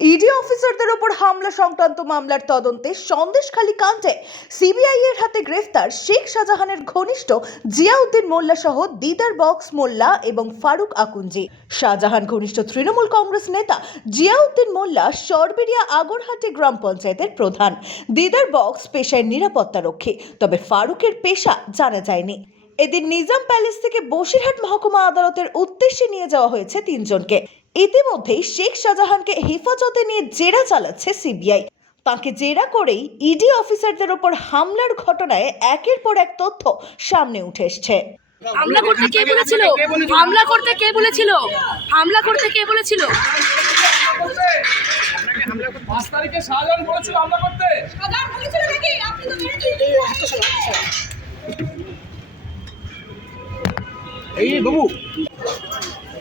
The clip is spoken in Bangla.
ইডি অফিসারদের ওপর হামলা সংক্রান্ত মামলার তদন্তে সন্দেশখালী কাণ্ডে সিবিআই এর হাতে গ্রেফতার শেখ শাহজাহানের ঘনিষ্ঠ জিয়াউদ্দিন মোল্লা সহ দিদার বক্স মোল্লা এবং ফারুক আকুঞ্জি। শাহজাহান ঘনিষ্ঠ তৃণমূল কংগ্রেস নেতা জিয়াউদ্দিন মোল্লা সরবেরিয়া আগরহাটি গ্রাম পঞ্চায়েতের প্রধান। দিদার বক্স পেশায় নিরাপত্তা রক্ষী, তবে ফারুকের পেশা জানা যায়নি। এদিন নিজাম প্যালেস থেকে বসিরহাট মহকুমা আদালতের উদ্দেশ্যে নিয়ে যাওয়া হয়েছে তিনজনকে। ইতিমধ্যেই শেখ শাহজাহানকে হেফাজতে নিয়ে জেরা চালাচ্ছে সিবিআই। তাকে জেরা করেই ইডি অফিসারদের ওপর হামলার ঘটনায় একের পর এক তথ্য সামনে উঠে এসছে। হামলা করতে কে বলেছিল? হামলা করতে কে বলেছিল? হামলা করতে কে বলেছিল? তারিখে শাহজাহান বলেছিল হামলা করতে। এই বাবু। বলেছিল